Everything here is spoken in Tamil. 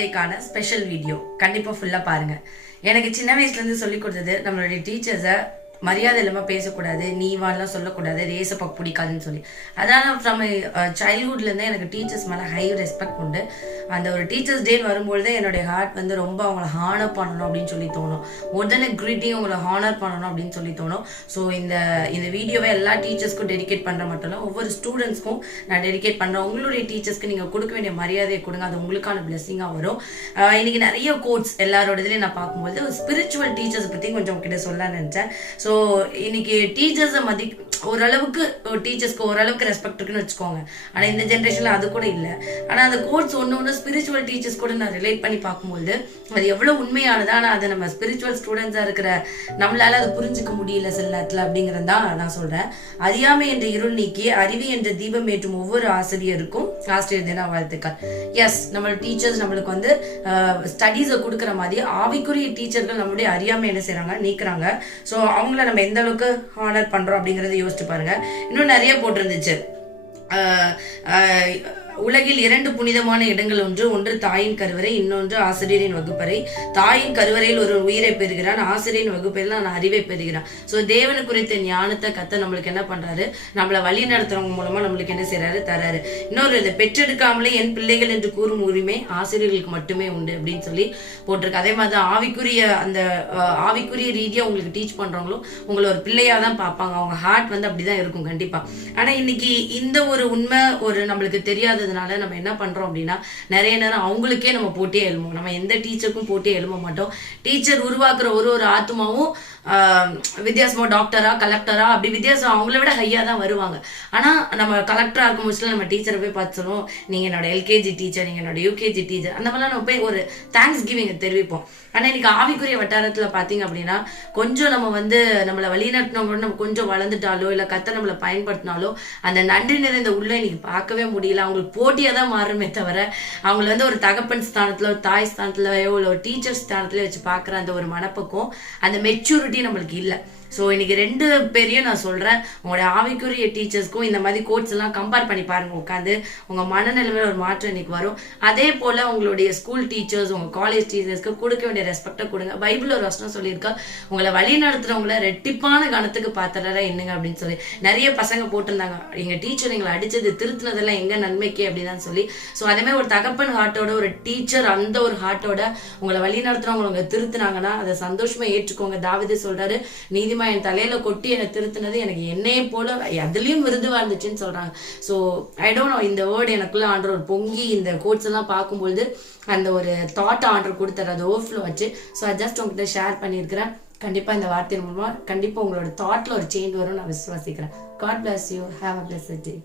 டேக்கான ஸ்பெஷல் வீடியோ கண்டிப்பாக ஃபுல்லாக பாருங்கள். எனக்கு சின்ன வயசுலேருந்து சொல்லி கொடுத்தது நம்மளுடைய டீச்சர்ஸை மரியாதை இல்லாமல் பேசக்கூடாது, நீ வான்லாம் சொல்லக்கூடாது, ரேசப்பாக்கு பிடிக்காதுன்னு சொல்லி. அதான் ஃப்ரம் சைல்ட்ஹுட்லேருந்தே எனக்கு டீச்சர்ஸ் மேலே ஹை ரெஸ்பெக்ட் உண்டு. அந்த ஒரு டீச்சர்ஸ் டே வரும்பொழுதே என்னுடைய ஹார்ட் வந்து ரொம்ப அவங்கள ஹானர் பண்ணணும் அப்படின்னு சொல்லி தோணும். உடனே கிரீட்டிங் அவங்கள ஹானர் பண்ணணும் அப்படின்னு சொல்லி தோணும். ஸோ இந்த வீடியோவை எல்லா டீச்சர்ஸ்க்கும் டெடிகேட் பண்ணுற மட்டும் இல்லை, ஒவ்வொரு ஸ்டூடெண்ட்ஸ்க்கும் நான் டெடிகேட் பண்ணுறேன். உங்களுடைய டீச்சர்ஸ்க்கு நீங்கள் கொடுக்க வேண்டிய மரியாதையை கொடுங்க, அது உங்களுக்கான பிளெஸிங்காக வரும். இன்னைக்கு நிறைய கோட்ஸ் எல்லாரோட இதுலேயும் நான் பார்க்கும்போது ஸ்பிரிச்சுவல் டீச்சர்ஸ் பற்றி கொஞ்சம் உங்ககிட்ட சொல்ல நினச்சேன். ஸோ இன்னைக்கு டீச்சர்ஸை ஓரளவுக்கு டீச்சர்ஸ்க்கு ஓரளவுக்கு ரெஸ்பெக்ட் இருக்குன்னு வச்சுக்கோங்க. ஆனால் இந்த ஜென்ரேஷனில் அது கூட இல்லை. ஆனால் அந்த கோட்ஸ் ஒன்று ஸ்பிரிச்சுவல் டீச்சர்ஸ் கூட நான் ரிலேட் பண்ணி பார்க்கும்போது அது எவ்வளோ உண்மையானது. ஆனால் அதை நம்ம ஸ்பிரிச்சுவல் ஸ்டூடெண்ட்ஸாக இருக்கிற நம்மளால அதை புரிஞ்சிக்க முடியல சில நேரத்தில் அப்படிங்கிறது தான் நான் சொல்கிறேன். அறியாமை என்ற இருள் நீக்கி அறிவு என்ற தீபம் ஏற்றும் ஒவ்வொரு ஆசிரியருக்கும் ஆசிரியர் தின வாழ்த்துக்கள். எஸ், நம்ம டீச்சர்ஸ் நம்மளுக்கு வந்து ஸ்டடீஸை கொடுக்குற மாதிரி ஆவிக்குரிய டீச்சர்கள் நம்மளுடைய அறியாமை என்ன செய்கிறாங்க, நீக்கிறாங்க. ஸோ அவங்கள நம்ம எந்த அளவுக்கு ஹானர் பண்ணுறோம் அப்படிங்கிறத யோசிச்சு பாருங்க. இன்னும் நிறைய போட்டிருந்துச்சு. உலகில் 2 புனிதமான இடங்கள், ஒன்று தாயின் கருவறை, இன்னொன்று ஆசிரியரின் வகுப்பறை. தாயின் கருவறையில் ஒரு உயிரை பெறுகிறான், ஆசிரியரின் வகுப்பறையில் நான் அறிவை பெறுகிறான். ஸோ தேவனை குறித்த ஞானத்தை கத்த நம்மளுக்கு என்ன பண்றாரு, நம்மளை வழி நடத்துறவங்க மூலமா நம்மளுக்கு என்ன செய்யறாரு, தராரு. இன்னொரு இதை பெற்றெடுக்காமலே என் பிள்ளைகள் என்று கூறும் உரிமை ஆசிரியர்களுக்கு மட்டுமே உண்டு அப்படின்னு சொல்லி போட்டிருக்கு. அதே மாதிரி அந்த ஆவிக்குரிய ரீதியா உங்களுக்கு டீச் பண்றவங்களும் உங்களை ஒரு பிள்ளையா தான் பார்ப்பாங்க. அவங்க ஹார்ட் வந்து அப்படிதான் இருக்கும் கண்டிப்பா. ஆனா இன்னைக்கு இந்த ஒரு உண்மை ஒரு நம்மளுக்கு தெரியாத நம்ம என்ன பண்றோம் அப்படின்னா, நிறைய நேரம் அவங்களுக்கே நம்ம போட்டியே எழுமோம். நம்ம எந்த டீச்சருக்கும் போட்டியே எழும மாட்டோம். டீச்சர் உருவாக்குற ஒரு ஆத்மாவும் வித்தியாசமா டாக்டரா கலெக்டரா அப்படி வித்தியாசம் அவங்கள விட ஹையா தான் வருவாங்க. ஆனா நம்ம கலெக்டரா இருக்கும் போது நம்ம டீச்சரை போய் பார்த்து சொல்லுவோம், நீங்க என்னோட எல்கேஜி டீச்சர், நீங்க என்னோட யூகேஜி டீச்சர், அந்த மாதிரிலாம் நம்ம போய் ஒரு தேங்க்ஸ் கிவிங் தெரிவிப்போம். ஆனா இன்னைக்கு ஆவிக்குரிய வட்டாரத்துல பாத்தீங்க அப்படின்னா கொஞ்சம் நம்ம வந்து நம்மளை வழிநடத்தினவங்க நம்ம கொஞ்சம் வளர்ந்துட்டாலோ இல்ல கத்த நம்மளை பயன்படுத்தினாலோ அந்த நன்றி நிறைந்த உள்ள இன்னைக்கு பார்க்கவே முடியல. அவங்களுக்கு போட்டியா தான் மாறுமே தவிர அவங்களை வந்து ஒரு தகப்பன் ஸ்தானத்துல, ஒரு தாய் ஸ்தானத்துலயோ இல்ல ஒரு டீச்சர் ஸ்தானத்துல வச்சு பாக்குற அந்த ஒரு மனப்பக்கம், அந்த மெச்சூரிட்டி நம்மளுக்கு இல்லை. ஸோ இன்னைக்கு 2 பேரையும் நான் சொல்றேன், உங்களோட ஆவிக்குரிய டீச்சர்ஸ்க்கும் இந்த மாதிரி கோட்ஸ் எல்லாம் கம்பேர் பண்ணி பாருங்க. உட்காந்து உங்க மனநிலைமையில ஒரு மாற்றம் இன்னைக்கு வரும். அதே போல உங்களுடைய ஸ்கூல் டீச்சர்ஸ், உங்க காலேஜ் டீச்சர்ஸ்க்கு கொடுக்க வேண்டிய ரெஸ்பெக்டை கொடுங்க. பைபிள் ஒரு வசனம் சொல்லியிருக்கா, உங்களை வழி நடத்துறவங்கள ரெட்டிப்பான கணத்துக்கு பாத்திரரா என்னங்க அப்படின்னு சொல்லி நிறைய பசங்க போட்டிருந்தாங்க. எங்க டீச்சர் எங்களை அடிச்சது திருத்தினதெல்லாம் எங்க நன்மைக்கு அப்படின்னு சொல்லி. ஸோ அதே மாதிரி ஒரு தகப்பன் ஹார்ட்டோட ஒரு டீச்சர் அந்த ஒரு ஹார்ட்டோட உங்களை வழி நடத்துறவங்க உங்க திருத்தினாங்கன்னா அதை சந்தோஷமா ஏற்றுக்கோங்க. தாவீது சொல்றாரு, நீதி என் தலையில கொட்டி என்னை திருத்தினது எனக்கு என்னையே போல அதுலயும் விருதுவா இருந்துச்சுன்னு சொல்றாங்க. ஸோ ஐ டோன்ட் நோ, இந்த வேர்டு எனக்குள்ள ஆண்டர் ஒரு பொங்கி இந்த கோட்ஸ் எல்லாம் பார்க்கும்பொழுது அந்த ஒரு தாட் ஆண்டர் கொடுத்தாரு, அது ஓவர்ஃப்ளோ ஆச்சு. ஸோ அதை ஜஸ்ட் உங்ககிட்ட ஷேர் பண்ணியிருக்கிறேன். கண்டிப்பா இந்த வார்த்தையின் மூலமா கண்டிப்பா உங்களோட தாட்ல ஒரு சேஞ்ச் வரும் நான் விசுவாசிக்கிறேன். God bless you. Have a blessed day.